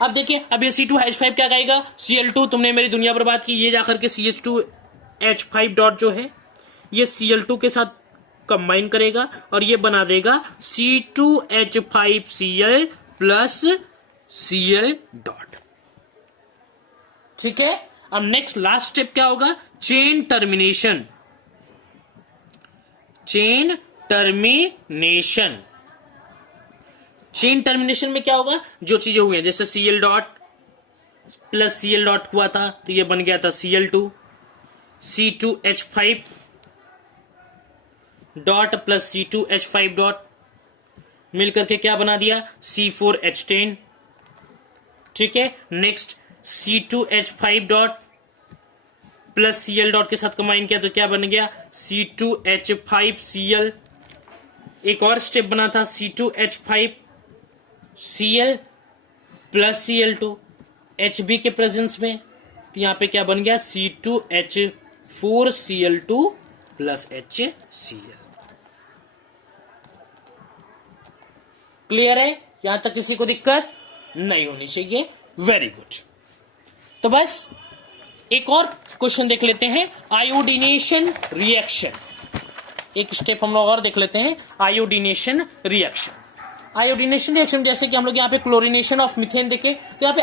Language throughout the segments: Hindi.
अब देखिए, अब ये C2H5 क्या कहेगा, Cl2, तुमने मेरी दुनिया बर्बाद की, ये जाकर के CH2H5 डॉट जो है ये Cl2 के साथ कंबाइन करेगा और ये बना देगा C2H5Cl प्लस Cl डॉट। ठीक है, अब नेक्स्ट लास्ट स्टेप क्या होगा, chain termination. Chain termination, chain termination में क्या होगा, जो चीजें हुई हैं जैसे Cl dot plus Cl dot हुआ था तो ये बन गया था Cl2, C2H5 dot plus C2H5 dot मिलकर के क्या बना दिया, C4H10। ठीक है, next C2H5 dot plus Cl dot के साथ कंबाइन किया तो क्या बन गया, C2H5Cl। एक और स्टेप बना था C2H5Cl प्लस Cl2 Hb के प्रेजेंस में, तो यहां पे क्या बन गया, C2H4Cl2 प्लस HCl। क्लियर है, यहां तक किसी को दिक्कत नहीं होनी चाहिए, वेरी गुड। तो बस एक और क्वेश्चन देख लेते हैं, आयोडीनेशन रिएक्शन। एक स्टेप हम लोग और देख लेते हैं, आयोडीनेशन रिएक्शन। आयोडीनेशन रिएक्शन जैसे कि हम लोग यहाँ पे क्लोरीनेशन ऑफ मीथेन देखे, तो यहाँ पे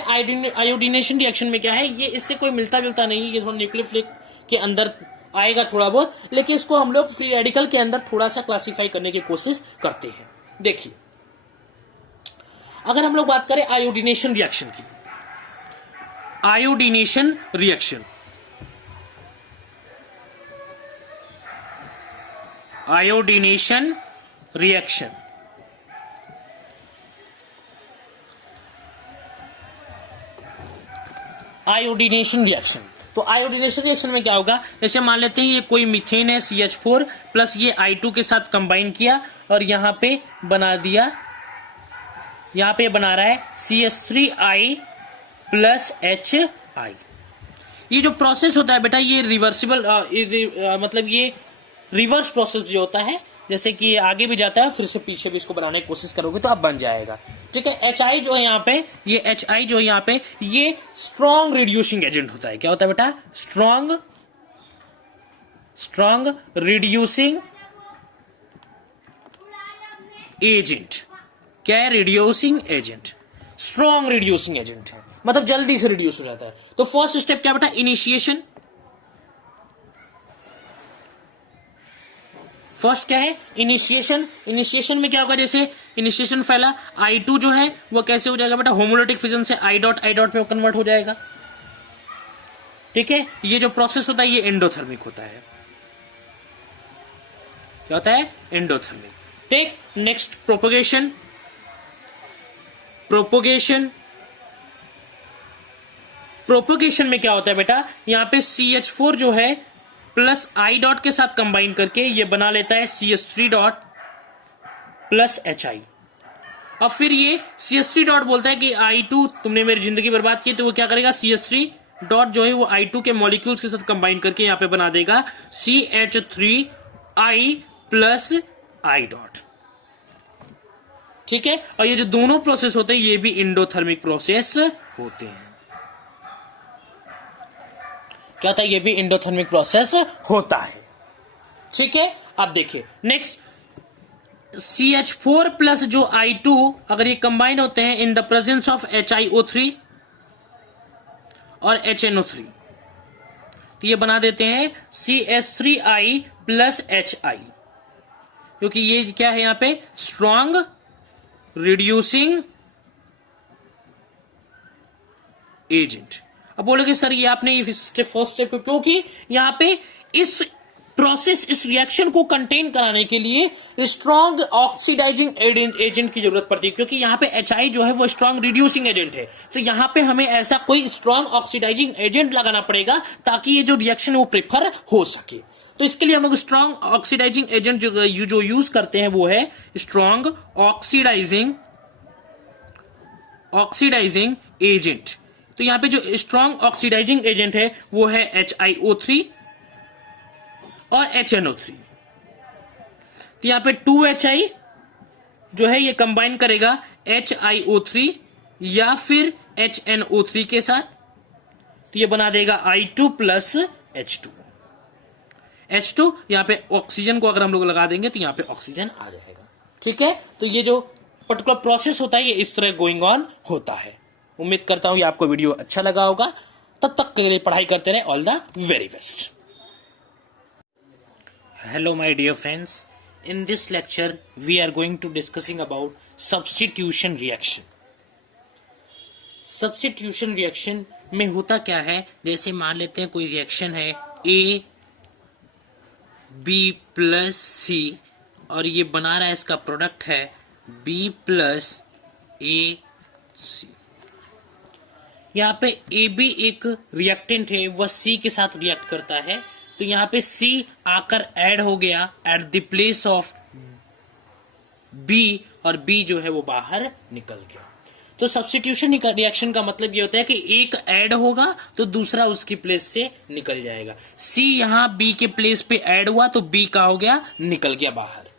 आयोडीनेशन रिएक्शन में क्या है, ये इससे कोई मिलता जुलता नहीं है, ये थोड़ा न्यूक्लियोफिलिक के अंदर आएगा थोड़ा बहुत, लेकिन इसको हम लोग फ्री रेडिकल के अंदर थोड़ा सा क्लासिफाई करने की कोशिश करते हैं। देखिए, अगर हम लोग बात करें आयोडीनेशन रिएक्शन की, iodination reaction, iodination reaction, iodination reaction, तो आयोडीनेशन रिएक्शन में क्या होगा, जैसे मान लेते हैं ये कोई मीथेन है CH4 प्लस ये I2 के साथ कंबाइन किया और यहां पे बना दिया, यहां पे बना रहा है CH3I प्लस HI। ये जो प्रोसेस होता है बेटा, ये रिवर्सिबल मतलब ये रिवर्स प्रोसेस जो होता है, जैसे कि आगे भी जाता है फिर से पीछे भी इसको बनाने की कोशिश करोगे तो अब बन जाएगा। ठीक है, HI जो है यहाँ पे, ये HI जो है यहाँ पे, ये स्ट्रॉन्ग रिड्यूसिंग एजेंट होता है। क्या होता है बेटा, स्ट्रॉन्ग रिड्यूसिंग एजेंट। क्या है, reducing agent, strong reducing agent है, मतलब जल्दी से रिड्यूस हो जाता है। तो फर्स्ट स्टेप क्या बेटा, इनिशिएशन। फर्स्ट क्या है, इनिशिएशन। इनिशिएशन में क्या होगा, जैसे इनिशिएशन फैला, I2 जो है वो कैसे हो जाएगा बेटा, होमोलिटिक फिजन से I डॉट में कन्वर्ट हो जाएगा। ठीक है, ये जो प्रोसेस होता है ये एंडोथर्मिक होता है। क्या होता है, एंडोथर्मिक। ठीक, नेक्स्ट प्रोपोगेशन। प्रोपोगेशन में क्या होता है बेटा, यहां पे CH4 जो है प्लस I डॉट के साथ कंबाइन करके ये बना लेता है CH3 डॉट प्लस HI। अब फिर ये CH3 डॉट बोलता है कि I2 तुमने मेरी जिंदगी बर्बाद की, तो वो क्या करेगा, CH3 डॉट जो है वो I2 के मॉलिक्यूल्स के साथ कंबाइन करके यहां पे बना देगा CH3I प्लस I डॉट। ठीक है, और ये जो दोनों प्रोसेस होते हैं ये भी एंडोथर्मिक प्रोसेस होते हैं। क्या होता है, ये भी एंडोथर्मिक प्रोसेस होता है। ठीक है, अब देखिए नेक्स्ट, CH4 प्लस जो I2 अगर ये कंबाइन होते हैं in the presence of HiO3 और HNO3, तो ये बना देते हैं CH3I प्लस HI, क्योंकि ये क्या है यहां पे, स्ट्रॉन्ग रिड्यूसिंग एजेंट। अब बोलोगे सर ये आपने फर्स्ट स्टेप को, क्योंकि यहां पे इस प्रोसेस, इस रिएक्शन को कंटेन कराने के लिए स्ट्रॉन्ग ऑक्सीडाइजिंग एजेंट की जरूरत पड़ती है, क्योंकि यहां पे HI जो है वो स्ट्रॉन्ग रिड्यूसिंग एजेंट है, तो यहां पे हमें ऐसा कोई स्ट्रॉन्ग ऑक्सीडाइजिंग एजेंट लगाना पड़ेगा ताकि ये जो रिएक्शन है वो प्रेफर हो सके। तो इसके लिए हम लोग स्ट्रॉन्ग ऑक्सीडाइजिंग एजेंट जो यूज करते हैं वो है स्ट्रॉन्ग ऑक्सीडाइजिंग एजेंट। तो यहां पे जो स्ट्रॉन्ग ऑक्सीडाइजिंग एजेंट है वो है HiO3 और HNO3। तो यहां पे 2HI जो है ये कंबाइन करेगा HiO3 या फिर HNO3 के साथ, तो ये बना देगा I2 प्लस H2। H2 यहाँ पे ऑक्सीजन को अगर हम लोग लगा देंगे तो यहाँ पे ऑक्सीजन आ जाएगा। ठीक है, तो ये जो पर्टिकुलर प्रोसेस होता है ये इस तरह गोइंग ऑन होता है। उम्मीद करता हूं ये आपको वीडियो अच्छा लगा होगा। तब तक के लिए पढ़ाई करते रहे। All the very best. Hello my dear friends, in this lecture we are going to discussing about substitution reaction. Substitution reaction में होता क्या है, जैसे मान लेते हैं कोई रिएक्शन है A B प्लस C और ये बना रहा है, इसका प्रोडक्ट है B प्लस AC। यहाँ पे AB एक रिएक्टेंट है, वह C के साथ रिएक्ट करता है, तो यहाँ पे C आकर ऐड हो गया at the place of B और B जो है वो बाहर निकल गया। तो सब्स्टिट्यूशन रिएक्शन का मतलब ये होता है कि एक ऐड होगा तो दूसरा उसकी प्लेस से निकल जाएगा। C यहाँ B के प्लेस पे ऐड हुआ तो B का हो गया, निकल गया बाहर।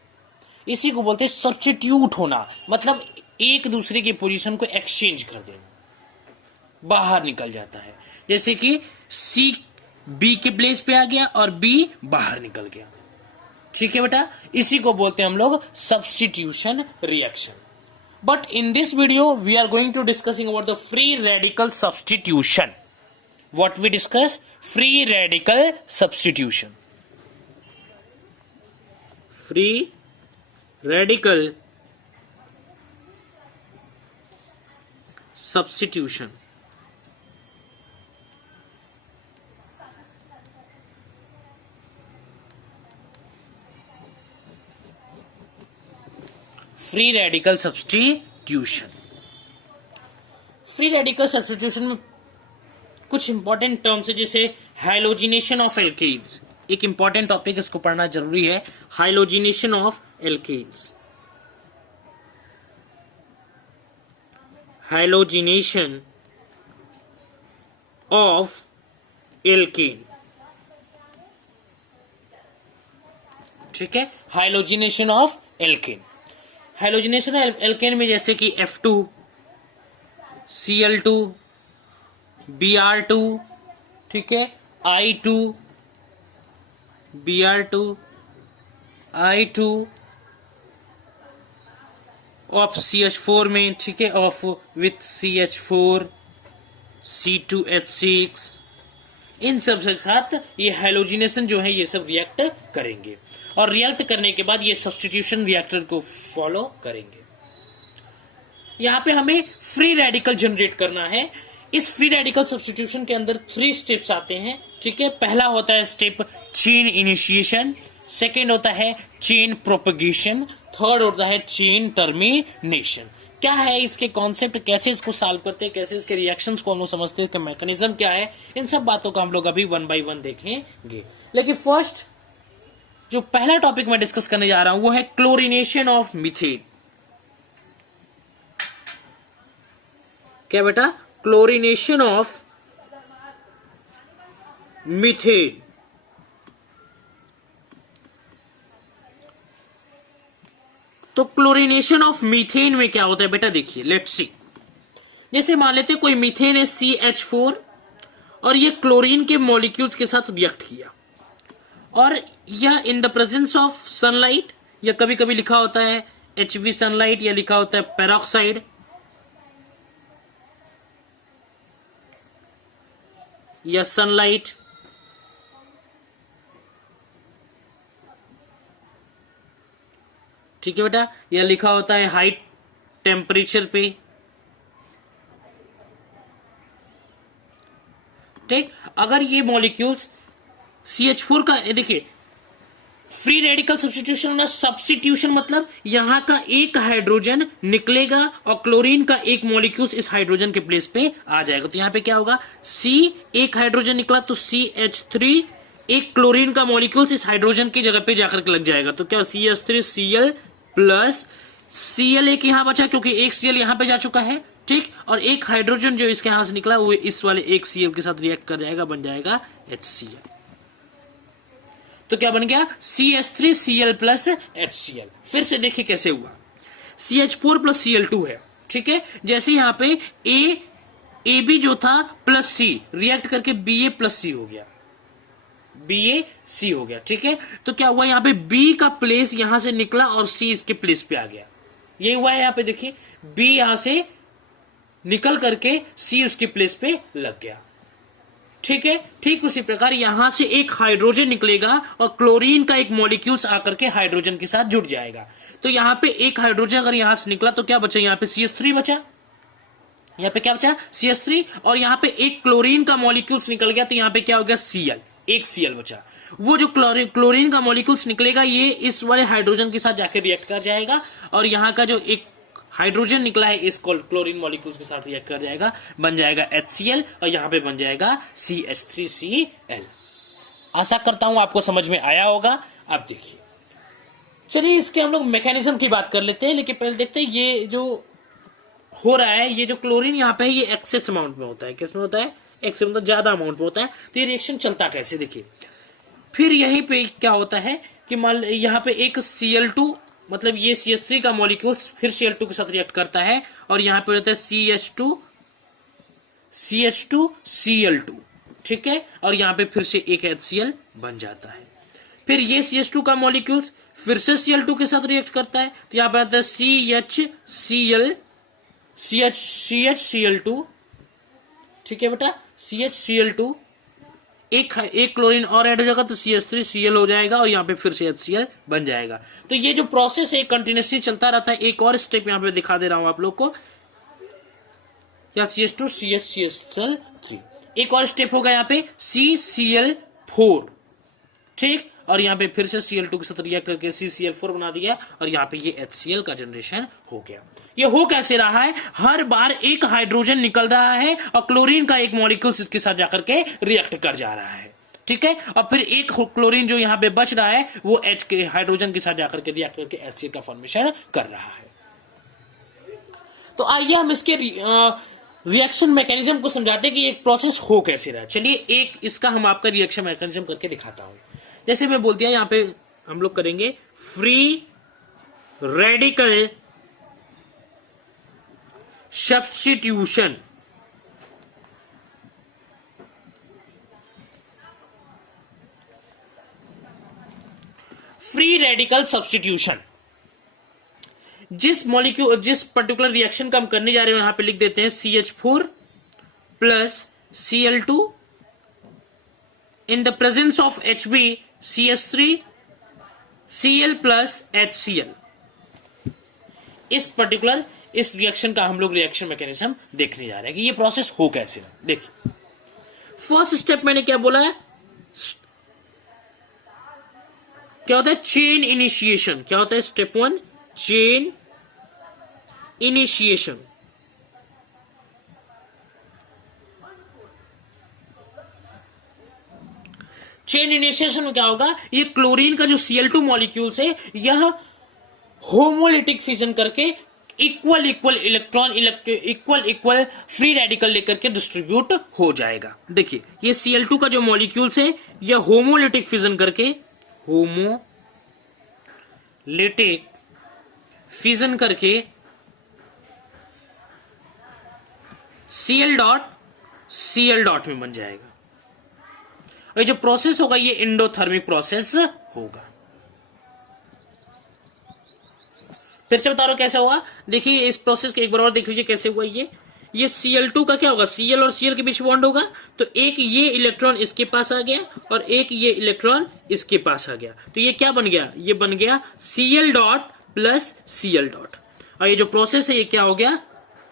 इसी को बोलते हैं सब्स्टिट्यूट होना, मतलब एक दूसरे की पोजीशन को एक्सचेंज कर देना, बाहर निकल जाता है। जैसे कि C B के प्लेस पे आ गया और B बाहर निकल गया। ठीक है बेटा, इसी को बोलते हैं हम लोग substitution reaction. But in this video we are going to discussing about the free radical substitution. What we discuss? Free radical substitution. Free radical substitution. Free radical substitution. Free radical substitution में कुछ इंपॉर्टेंट टर्म्स है, जैसे हाइलोजिनेशन ऑफ एल्केन्स। एक इंपॉर्टेंट टॉपिक, इसको पढ़ना जरूरी है। Halogenation of alkanes. Halogenation of alkane. ठीक है, halogenation of alkane. Halogenation alkane में जैसे कि F2 Cl2 Br2, ठीक है, I2 Br2 I2 of CH4 में, ठीक है, ऑफ विथ CH4 C2H6, इन सब के साथ ये हाइलोजिनेशन जो है ये सब रिएक्ट करेंगे और रिएक्ट करने के बाद ये सब्स्टिट्यूशन रिएक्टर को फॉलो करेंगे। यहां पे हमें फ्री रेडिकल जनरेट करना है। इस फ्री रेडिकल सब्स्टिट्यूशन के अंदर 3 स्टेप्स आते हैं। ठीक है, पहला होता है स्टेप चेन इनिशिएशन, सेकेंड होता है चेन प्रोपगेशन, थर्ड होता है चेन टर्मिनेशन। क्या है इसके कॉन्सेप्ट, कैसे इसको सॉल्व करते हैं, कैसे इसके रिएक्शंस को हम लोग समझते हैं, मैकेनिज्म क्या है, इन सब बातों को हम लोग अभी 1 by 1 देखेंगे। लेकिन फर्स्ट जो पहला टॉपिक मैं डिस्कस करने जा रहा हूं वो है क्लोरीनेशन ऑफ मीथेन। क्या बेटा? Chlorination of methane. तो क्लोरीनेशन ऑफ मीथेन में क्या होता है बेटा, देखिए, लेट्स सी। जैसे मान लेते कोई मीथेन है CH4 और ये क्लोरीन के मॉलिक्यूल्स के साथ रिएक्ट किया और यह in the presence of sunlight, या कभी कभी लिखा होता है HV सनलाइट, या लिखा होता है पेरोक्साइड, या सनलाइट, ठीक है बेटा, यह लिखा होता है हाई टेम्परेचर पे। ठीक, अगर ये मॉलिक्यूल्स CH4 का, देखिए, फ्री रेडिकल सब्स्टिट्यूशन ना, सब्स्टिट्यूशन मतलब यहां का एक हाइड्रोजन निकलेगा और क्लोरीन का एक मॉलिक्यूल्स इस हाइड्रोजन के प्लेस पे आ जाएगा। तो यहां पे क्या होगा, C एक हाइड्रोजन निकला तो CH3, एक क्लोरीन का मॉलिक्यूल्स इस हाइड्रोजन की जगह पे जाकर के लग जाएगा। तो क्या CH3 Cl प्लस Cl एक यहां बचा क्योंकि एक Cl यहां पे जा चुका है, ठीक, और एक हाइड्रोजन जो इसके यहां से निकला वो इस वाले एक Cl के साथ रिएक्ट कर जाएगा, बन जाएगा HCl। तो क्या बन गया, CH3Cl प्लस HCl। फिर से देखिए कैसे हुआ, CH4 प्लस Cl2 है, ठीक है, जैसे यहाँ पे ए बी जो था प्लस सी रिएक्ट करके बी ए प्लस सी हो गया, बी ए सी हो गया। ठीक है, तो क्या हुआ यहाँ पे बी का प्लेस यहां से निकला और सी इसके प्लेस पे आ गया। ये हुआ है यहाँ पे, देखिए बी यहां से निकल करके सी उसके प्लेस पे लग गया। ठीक है, ठीक उसी प्रकार यहां से एक हाइड्रोजन निकलेगा और क्लोरीन का एक मॉलिक्यूल्स आकर के हाइड्रोजन के साथ जुड़ जाएगा। तो यहां पे एक हाइड्रोजन अगर यहां से निकला तो क्या बचा, यहाँ पे CH3 बचा, यहाँ पे क्या बचा CH3, और यहाँ पे एक क्लोरीन का मॉलिक्यूल्स निकल गया तो यहाँ पे क्या हो गया Cl, एक Cl बचा। वो जो क्लोरीन का मॉलिक्यूल्स निकलेगा ये इस वाले हाइड्रोजन के साथ जाकर रिएक्ट कर जाएगा और यहाँ का जो एक हाइड्रोजन निकला है इस क्लोरीन मॉलिक्यूल्स के साथ रिएक्ट कर जाएगा, बन जाएगा HCl और यहाँ पे बन जाएगा CH3Cl। आशा करता हूं आपको समझ में आया होगा। अब देखिए, चलिए इसके हम लोग मैकेनिज्म की बात कर लेते हैं, लेकिन पहले देखते हैं ये जो हो रहा है, ये जो क्लोरीन यहाँ पे है ये एक्सेस अमाउंट में होता है। किसमें होता है, एक्सेस मतलब ज्यादा अमाउंट में होता है। तो ये रिएक्शन चलता कैसे, देखिए फिर यहीं पे क्या होता है कि मान यहाँ पे एक Cl2 मतलब ये CH3 का मॉलिक्यूल्स फिर Cl2 के साथ रिएक्ट करता है और यहाँ पे रहता है CH2Cl2, ठीक है, और यहाँ पे फिर से एक HCl बन जाता है। फिर ये CH2 का मॉलिक्यूल्स फिर से Cl2 के साथ रिएक्ट करता है तो यहाँ पे आता है CHCl2, ठीक है बेटा, CHCl2, एक क्लोरीन और ऐड हो जाएगा तो CH3Cl हो जाएगा और यहाँ पे फिर से HCl बन जाएगा। तो ये जो प्रोसेस है कंटिन्यूसली चलता रहता है। एक और स्टेप यहाँ पे दिखा दे रहा हूं आप लोग को, या CH2CH3, एक और स्टेप होगा यहाँ पे CCl4, ठीक, और यहाँ पे फिर से Cl2 के साथ रिएक्ट करके CCl4 बना दिया और यहाँ पे ये HCl का जनरेशन हो गया। ये हो कैसे रहा है, हर बार एक हाइड्रोजन निकल रहा है और क्लोरीन का एक मॉलिक्यूल इसके साथ जाकर के रिएक्ट कर जा रहा है, ठीक है, और फिर एक क्लोरीन जो यहाँ पे बच रहा है वो H के हाइड्रोजन के साथ जाकर के रिएक्ट करके HCl का फॉर्मेशन कर रहा है। तो आइए हम इसके रिएक्शन मैकेनिज्म को समझाते हैं कि एक प्रोसेस हो कैसे रहा है। चलिए एक इसका हम आपका रिएक्शन मैकेनिज्म करके दिखाता हूं। जैसे मैं बोल दिया, यहाँ पे हम लोग करेंगे free radical substitution. Free radical substitution, जिस मॉलिक्यूल जिस पर्टिकुलर रिएक्शन का हम करने जा रहे हैं यहां पे लिख देते हैं CH4 plus Cl2 in the presence of Hb CH3 Cl plus HCl। इस रिएक्शन का हम लोग रिएक्शन मैकेनिज्म देखने जा रहे हैं कि ये प्रोसेस हो कैसे। देखिए फर्स्ट स्टेप मैंने क्या बोला है, क्या होता है चेन इनिशिएशन। क्या होता है step 1 chain initiation. Chain initiation में क्या होगा, ये क्लोरीन का जो Cl2 मॉलिक्यूल्स है यह होमोलिटिक फिजन करके इक्वल फ्री रेडिकल लेकर के डिस्ट्रीब्यूट हो जाएगा। देखिए ये Cl2 का जो मॉलिक्यूल्स है यह होमोलिटिक फिजन करके Cl डॉट में बन जाएगा। और जो प्रोसेस होगा ये एंडोथर्मिक प्रोसेस होगा। फिर से बता रहा हूं कैसे होगा, देखिए इस प्रोसेस के एक बार और देख लीजिए कैसे हुआ। ये Cl2 का क्या होगा, Cl और Cl के बीच बॉन्ड होगा तो एक ये इलेक्ट्रॉन इसके पास आ गया और एक ये इलेक्ट्रॉन इसके पास आ गया, तो ये क्या बन गया, ये बन गया Cl dot plus Cl dot. और ये जो प्रोसेस है ये क्या हो गया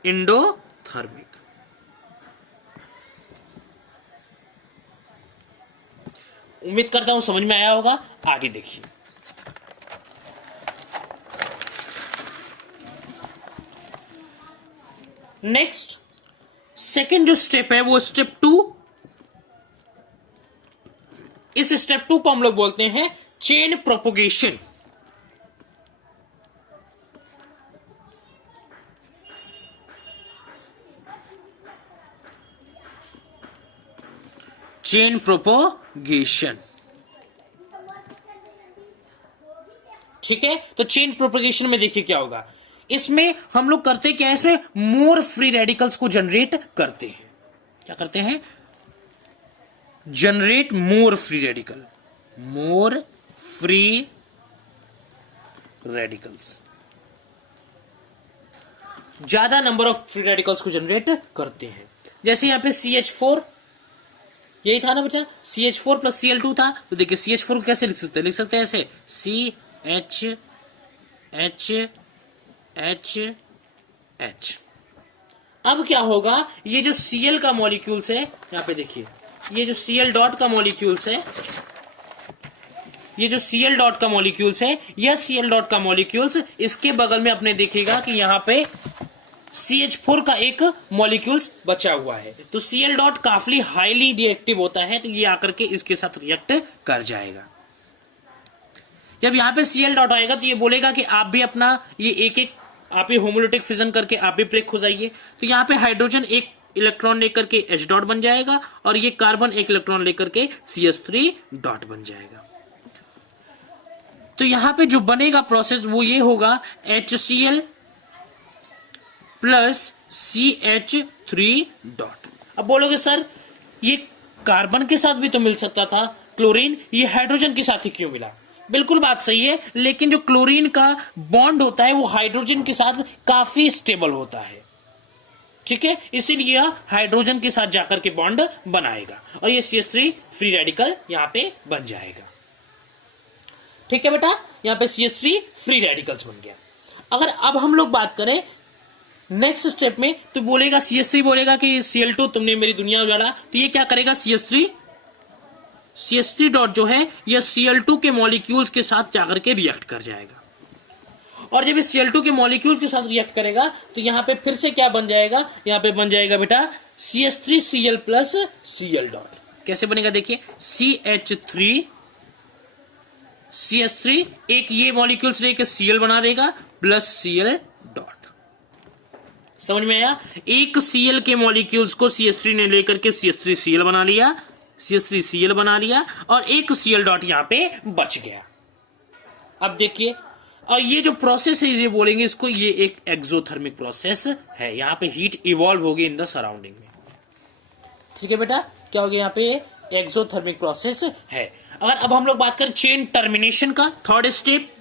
एंडोथर्मिक। उम्मीद करता हूं समझ में आया होगा। आगे देखिए नेक्स्ट सेकेंड जो स्टेप है वो स्टेप 2। इस स्टेप 2 को हम लोग बोलते हैं चेन प्रोपोगेशन। चेन प्रोपोगेशन, ठीक है। तो चेन प्रोपोगेशन में देखिए क्या होगा, इसमें हम लोग करते क्या है, इसमें मोर फ्री रेडिकल्स को जनरेट करते हैं। क्या करते हैं? Generate more free radical, more free radicals, ज्यादा नंबर ऑफ फ्री रेडिकल्स को जनरेट करते हैं। जैसे यहां पे CH4 यही था ना बच्चा, CH4 प्लस Cl2 था, तो देखिए CH4 को कैसे लिख सकते हैं? लिख सकते हैं ऐसे CH अब क्या होगा, ये जो Cl का मॉलिक्यूल्स है, यहां पे देखिए ये जो Cl डॉट का मॉलिक्यूल्स है, ये जो Cl डॉट का मॉलिक्यूल्स है, यह Cl डॉट का मॉलिक्यूल्स इसके बगल में अपने देखिएगा कि यहां पे CH4 का एक मॉलिक्यूल्स बचा हुआ है। तो Cl डॉट काफी हाईली रिएक्टिव होता है, तो ये आकर के इसके साथ रिएक्ट कर जाएगा। जब यहां पे Cl डॉट आएगा तो ये बोलेगा कि आप भी अपना ये एक एक आप ही होमोलिटिक फिजन करके आप भी ब्रेक हो जाइए। तो यहाँ पे हाइड्रोजन एक इलेक्ट्रॉन लेकर के H डॉट बन जाएगा और ये कार्बन एक इलेक्ट्रॉन लेकर के CH3 डॉट बन जाएगा। तो यहां पे जो बनेगा प्रोसेस वो ये होगा HCl प्लस CH3 डॉट। अब बोलोगे सर ये कार्बन के साथ भी तो मिल सकता था, क्लोरीन ये हाइड्रोजन के साथ ही क्यों मिला? बिल्कुल बात सही है, लेकिन जो क्लोरीन का बॉन्ड होता है वो हाइड्रोजन के साथ काफी स्टेबल होता है, ठीक है, इसीलिए हाइड्रोजन के साथ जाकर के बॉन्ड बनाएगा और ये CH3 फ्री रेडिकल यहां पे बन जाएगा। ठीक है बेटा, यहां पे CH3 फ्री रेडिकल्स बन गया। अगर अब हम लोग बात करें नेक्स्ट स्टेप में, तो बोलेगा CH3 बोलेगा कि Cl2 तुमने मेरी दुनिया उजाड़ा, तो ये क्या करेगा CH3 डॉट जो है ये Cl2 के मॉलिक्यूल्स के साथ जाकर के रिएक्ट कर जाएगा। और जब ये Cl2 के मॉलिक्यूल्स के साथ रिएक्ट करेगा तो यहां पे फिर से क्या बन जाएगा, यहां पे बन जाएगा बेटा CH3Cl प्लस Cl डॉट। कैसे बनेगा देखिए, CH3 एक ये मॉलिक्यूल्स लेके Cl बना देगा प्लस Cl डॉट। समझ में आया? एक Cl के मॉलिक्यूल्स को CH3 ने लेकर के CH3Cl बना लिया, CH3Cl बना लिया और एक Cl डॉट यहां पे बच गया। अब देखिए, और ये जो प्रोसेस है ये बोलेंगे इसको, ये एक एक्सोथर्मिक प्रोसेस है, यहां पे हीट इवॉल्व होगी इन द सराउंडिंग में। ठीक है बेटा, क्या हो गया यहाँ पे एक्सोथर्मिक प्रोसेस है। अगर अब हम लोग बात करें चेन टर्मिनेशन का, third step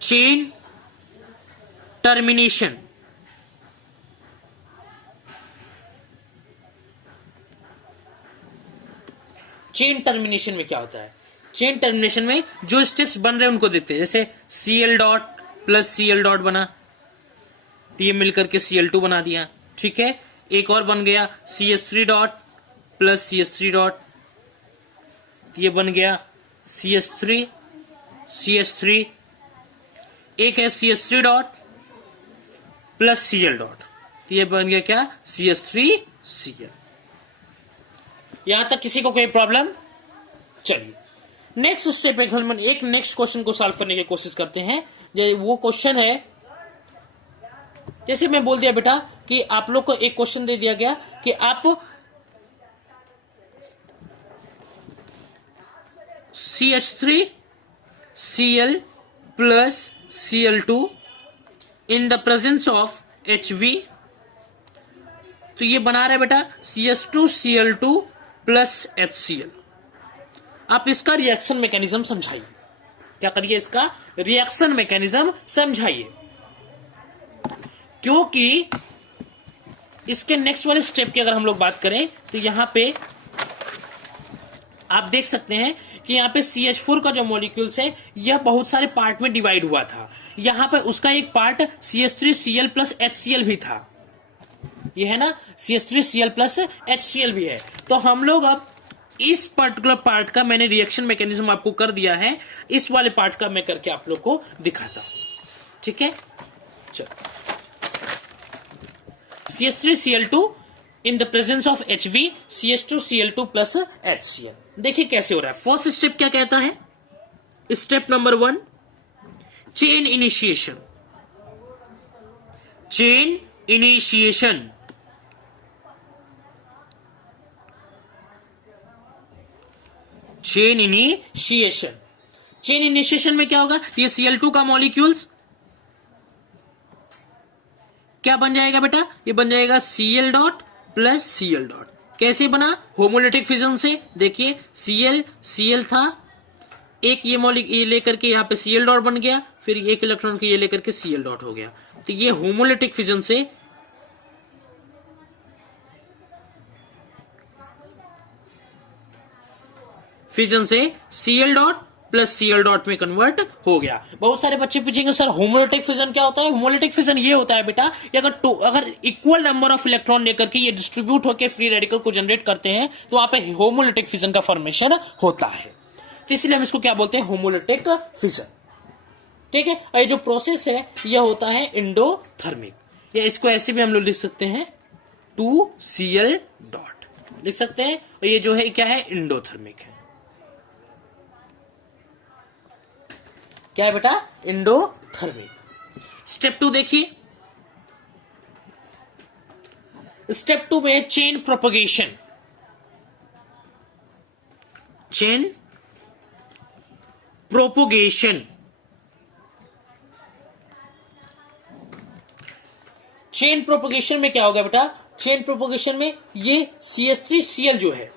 chain termination. Chain termination में क्या होता है? चेन टर्मिनेशन में जो स्टेप्स बन रहे हैं उनको देखते हैं। जैसे Cl dot plus Cl dot बना, तो ये मिलकर के Cl2 बना दिया, ठीक है। एक और बन गया CH3 dot plus CH3 dot, ये बन गया CH3। एक है CH3 dot plus Cl dot, तो ये बन गया क्या, CH3Cl। यहां तक किसी को कोई प्रॉब्लम? चलिए नेक्स्ट स्टेप एक नेक्स्ट क्वेश्चन को सॉल्व करने की कोशिश करते हैं। वो क्वेश्चन है, जैसे मैं बोल दिया बेटा कि आप लोग को एक क्वेश्चन दे दिया गया कि आप CH3Cl plus Cl2 in the presence of HV, तो ये बना रहे बेटा CH2Cl2 प्लस HCl। आप इसका रिएक्शन मैकेनिज्म समझाइए। क्या करिए, इसका रिएक्शन मैकेनिज्म समझाइए, क्योंकि इसके नेक्स्ट वाले स्टेप की अगर हम लोग बात करें तो यहां पे आप देख सकते हैं कि यहाँ पे CH4 का जो मॉलिक्यूल्स है यह बहुत सारे पार्ट में डिवाइड हुआ था। यहां पे उसका एक पार्ट CH3Cl प्लस HCl भी था, ये है ना, CH3Cl प्लस HCl भी है। तो हम लोग अब इस पर्टिकुलर पार्ट का मैंने रिएक्शन मैकेनिज्म आपको कर दिया है, इस वाले पार्ट का मैं करके आप लोग को दिखाता हूं, ठीक है। चलो, CH3Cl2 in the presence of HV CH2Cl2 plus HCl। देखिए कैसे हो रहा है। फर्स्ट स्टेप क्या कहता है, step number 1 chain initiation. Chain initiation, chain chain initiation में क्या होगा, ये Cl2 का मॉलिक्यूल्स क्या बन जाएगा बेटा, ये बन जाएगा Cl dot plus Cl dot. कैसे बना, होमोलिटिक फिजन से। देखिए Cl था, एक ये लेकर के यहाँ पे Cl डॉट बन गया, फिर एक इलेक्ट्रॉन को ये लेकर के Cl डॉट हो गया। तो ये होमोलिटिक फिजन से Cl dot plus Cl dot में कन्वर्ट हो गया। बहुत सारे बच्चे पूछेंगे सर होमोलिटिक फिजन क्या होता है। होमोलिटिक फिजन ये होता है बेटा, अगर इक्वल नंबर ऑफ इलेक्ट्रॉन लेकर के ये डिस्ट्रीब्यूट होकर फ्री रेडिकल को जनरेट करते हैं तो वहां पे होमोलिटिक फिजन का फॉर्मेशन होता है। तो इसलिए हम इसको क्या बोलते हैं, होमोलिटिक फिजन। ठीक है, और ये जो प्रोसेस है यह होता है एंडोथर्मिक, या इसको ऐसे भी हम लोग लिख सकते हैं 2Cl डॉट लिख सकते हैं। और ये जो है क्या है, एंडोथर्मिक है। क्या है बेटा, एंडोथर्मिक। स्टेप 2 देखिए, स्टेप 2 में chain propagation, chain propagation. Chain propagation में क्या होगा बेटा, चेन प्रोपोगेशन में ये CH3Cl जो है,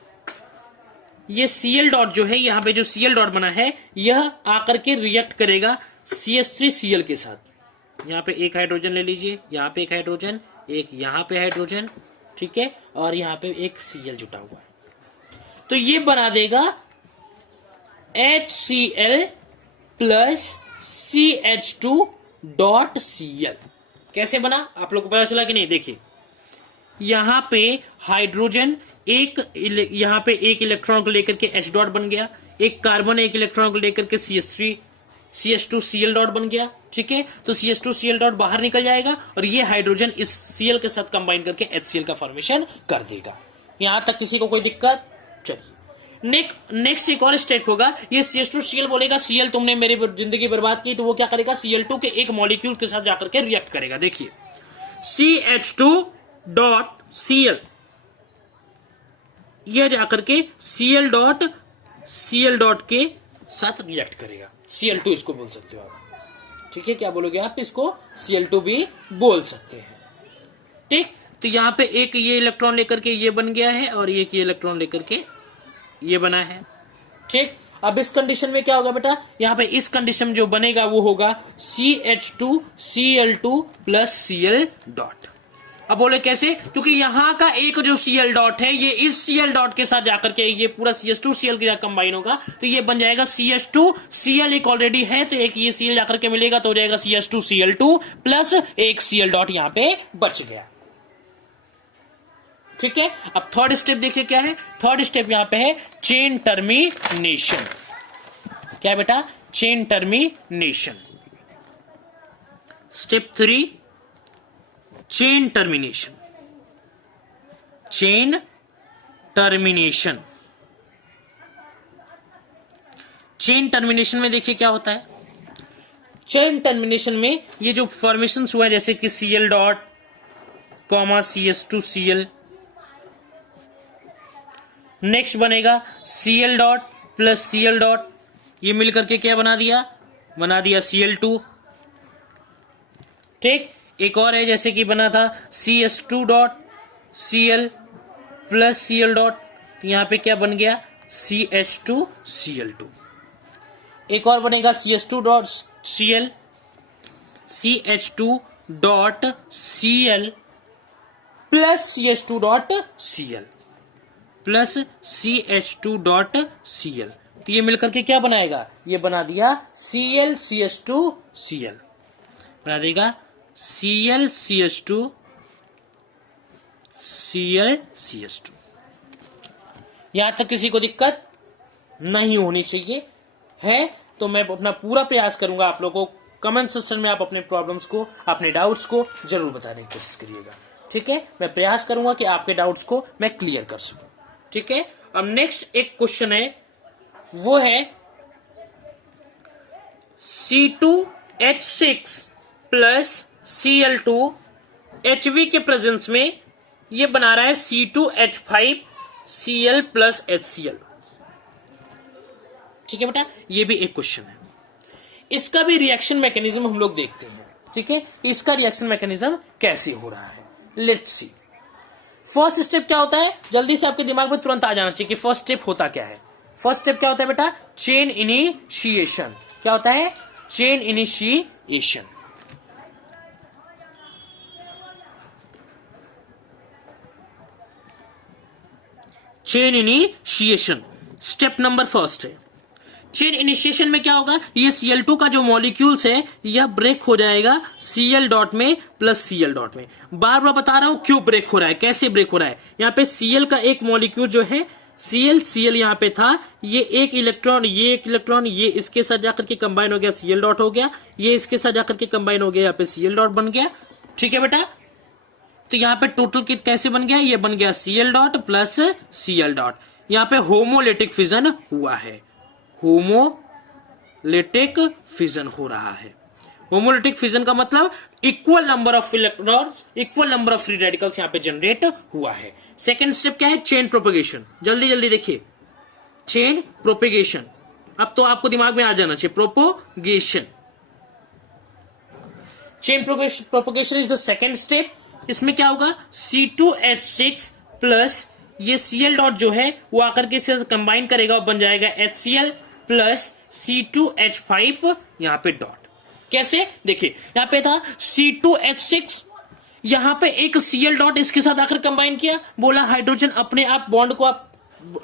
ये Cl डॉट जो है, यहां पे जो Cl डॉट बना है यह आकर के रिएक्ट करेगा CH3Cl के साथ। यहां पे एक हाइड्रोजन ले लीजिए, यहां पे एक हाइड्रोजन, एक यहां पे हाइड्रोजन, ठीक है, और यहां पे एक Cl जुटा हुआ है। तो ये बना देगा HCl plus CH2 dot Cl। कैसे बना, आप लोग को पता चला कि नहीं। देखिए यहां पे हाइड्रोजन यहां पे एक इलेक्ट्रॉन को लेकर के H डॉट बन गया, एक कार्बन एक इलेक्ट्रॉन को लेकर के CH2Cl डॉट बन गया। ठीक है, तो CH2Cl डॉट बाहर निकल जाएगा और ये हाइड्रोजन इस Cl के साथ कंबाइन करके HCl का फॉर्मेशन कर देगा। यहां तक किसी को कोई दिक्कत। चलिए नेक्स्ट एक और स्टेप होगा, ये CH2Cl बोलेगा Cl तुमने मेरी जिंदगी बर्बाद की, तो वो क्या करेगा, Cl2 के एक मॉलिक्यूल के साथ जाकर के रिएक्ट करेगा। देखिए CH2 डॉट Cl, यह जाकर के Cl डॉट के साथ रिएक्ट करेगा। Cl2 इसको बोल सकते हो आप। ठीक है, क्या बोलोगे आप, इसको Cl2 भी बोल सकते हैं। ठीक, तो यहां पे एक ये इलेक्ट्रॉन लेकर के ये बन गया है और एक ये इलेक्ट्रॉन लेकर के ये बना है। ठीक, अब इस कंडीशन में क्या होगा बेटा, यहां पे इस कंडीशन में जो बनेगा वो होगा CH2Cl2 प्लस Cl डॉट। अब बोले कैसे, क्योंकि यहां का एक जो Cl डॉट है ये इस Cl डॉट के साथ जाकर के ये पूरा CH2Cl के साथ कंबाइन होगा, तो ये बन जाएगा CH2Cl एक ऑलरेडी है, तो एक ये Cl जाकर के मिलेगा तो हो जाएगा CH2Cl2 प्लस एक Cl डॉट यहां पे बच गया। ठीक है, अब थर्ड स्टेप देखिए क्या है, थर्ड स्टेप यहां पे है चेन टर्मिनेशन। क्या बेटा, chain termination. Step 3 chain termination. Chain termination, chain termination में देखिए क्या होता है। चेन टर्मिनेशन में ये जो फॉर्मेशन हुआ है जैसे कि Cl dot comma CH2Cl, next बनेगा Cl dot plus Cl dot, ये मिलकर के क्या बना दिया Cl2। ठीक, एक और है जैसे कि बना था CH2 dot Cl plus Cl dot, तो यहां पे क्या बन गया CH2Cl2। एक और बनेगा CH2 dot Cl, CH2 dot Cl plus CH2 dot Cl plus CH2 dot Cl, तो ये मिलकर के क्या बनाएगा, ये बना दिया Cl CH2Cl, बना देगा Cl CH2 Cl CH2। यहां तक किसी को दिक्कत नहीं होनी चाहिए है, तो मैं अपना पूरा प्रयास करूंगा आप लोगों को कमेंट सेक्शन में आप अपने प्रॉब्लम्स को, अपने डाउट्स को जरूर बताने की कोशिश करिएगा। ठीक है, मैं प्रयास करूंगा कि आपके डाउट्स को मैं क्लियर कर सकूं। ठीक है, अब नेक्स्ट एक क्वेश्चन है, वो है C2H6 प्लस Cl2 Hv के प्रेजेंस में ये बना रहा है C2H5 Cl प्लस HCl। ठीक है बेटा, ये भी एक क्वेश्चन है। इसका भी रिएक्शन मैकेनिज्म हम लोग देखते हैं, ठीक है, इसका रिएक्शन मैकेनिज्म कैसे हो रहा है। Let's see. फर्स्ट स्टेप क्या होता है, जल्दी से आपके दिमाग में तुरंत आ जाना चाहिए कि फर्स्ट स्टेप होता क्या है। फर्स्ट स्टेप क्या होता है बेटा, चेन इनिशिएशन। क्या होता है, chain initiation. Chain initiation step number first है। चेन इनिशिएशन में क्या होगा, ये Cl2 का जो मॉलिक्यूल्स है यह ब्रेक हो जाएगा Cl डॉट में प्लस Cl डॉट में। बार बार बता रहा हूं क्यों ब्रेक हो रहा है, कैसे ब्रेक हो रहा है। यहाँ पे Cl का एक मॉलिक्यूल जो है Cl यहाँ पे था, ये एक इलेक्ट्रॉन ये इसके साथ जाकर के कंबाइन हो गया, Cl डॉट हो गया, ये इसके साथ जाकर के कंबाइन हो गया, यहाँ पे Cl डॉट बन गया। ठीक है बेटा, तो यहाँ पे टोटल किट कैसे बन गया, ये बन गया Cl dot plus Cl dot. यहाँ पे होमोलिटिक फिजन हुआ है, होमोलिटिक फिजन हो रहा है। होमोलिटिक फिजन का मतलब equal number of electrons, equal number of free radicals यहाँ पे जनरेट हुआ है। सेकेंड स्टेप क्या है, चेन प्रोपेगेशन। जल्दी जल्दी देखिए, चेन प्रोपेगेशन। अब तो आपको दिमाग में आ जाना चाहिए, propagation. Chain propagation is the second step. इसमें क्या होगा, C2H6 प्लस ये Cl डॉट जो है वो आकर के इससे कंबाइन करेगा और बन जाएगा HCl प्लस C2H5 यहाँ पे डॉट। कैसे, देखिए यहाँ पे था C2H6, यहाँ पे एक Cl डॉट इसके साथ आकर कंबाइन किया, बोला हाइड्रोजन अपने आप बॉन्ड को, आप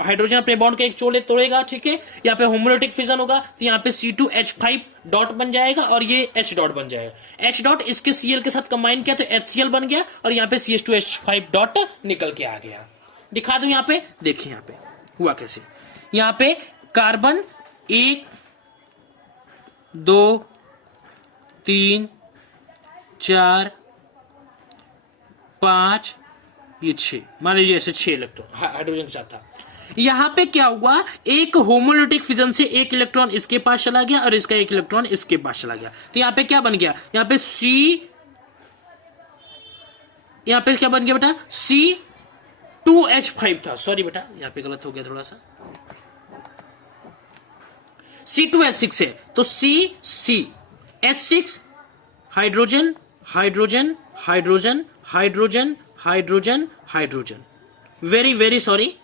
हाइड्रोजन अपने बॉन्ड के एक चोले तोड़ेगा, ठीक है, यहाँ पे होमोलिटिक फिजन होगा, तो यहाँ पे C2H5 डॉट बन जाएगा और ये H डॉट बन जाएगा। H डॉट इसके Cl के साथ कंबाइन किया तो HCl बन गया और यहाँ पे CH2H5 डॉट निकल के आ गया। दिखा दूं यहाँ पे, देखिए यहाँ पे हुआ कैसे। यहाँ पे कार्बन 1 2 3 4 5 ये 6, मान लीजिए ऐसे 6 इलेक्ट्रॉन हाइड्रोजन के साथ था। यहाँ पे क्या हुआ, एक होमोलिटिक फिजन से एक इलेक्ट्रॉन इसके पास चला गया और इसका एक इलेक्ट्रॉन इसके पास चला गया, तो यहाँ पे क्या बन गया, यहाँ पे यहाँ पे क्या बन गया बेटा, C2H5 था, सॉरी बेटा यहाँ पे गलत हो गया थोड़ा सा, C2H6 है तो H6 hydrogen hydrogen hydrogen hydrogen hydrogen hydrogen. Very very sorry,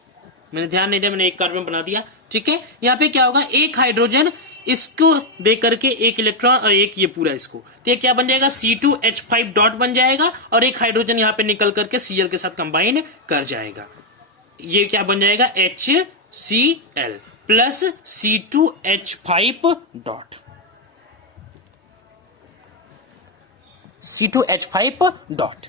मैंने ध्यान नहीं दिया, मैंने एक कार्बन बना दिया, ठीक है। यहाँ पे क्या होगा, एक हाइड्रोजन इसको दे करके एक इलेक्ट्रॉन और एक ये पूरा इसको, तो ये क्या बन जाएगा, C2H5 डॉट बन जाएगा और एक हाइड्रोजन यहाँ पे निकल करके Cl के साथ कंबाइन कर जाएगा, ये क्या बन जाएगा, HCl plus C2H5 dot, C2H5 dot.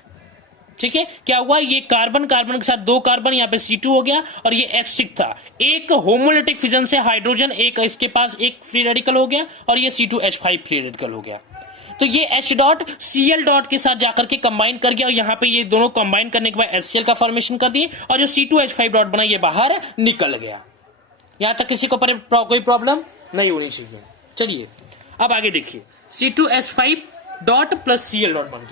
ठीक है, क्या हुआ, ये कार्बन कार्बन के साथ 2 कार्बन, यहाँ पे C2 हो गया और ये H6 था, एक होमोलिटिक फिजन से हाइड्रोजन एक इसके पास एक फ्री रेडिकल हो गया और ये C2H5 फ्री रेडिकल हो गया, तो ये H डॉट Cl डॉट के साथ जाकर के कंबाइन कर गया और यहाँ पे ये दोनों कंबाइन करने के बाद HCl का फॉर्मेशन कर दिए और जो C2H5 डॉट बना ये बाहर निकल गया। यहां तक किसी को कोई प्रॉब्लम नहीं होनी चाहिए। चलिए अब आगे देखिए, C2H5 dot plus Cl dot बन गया।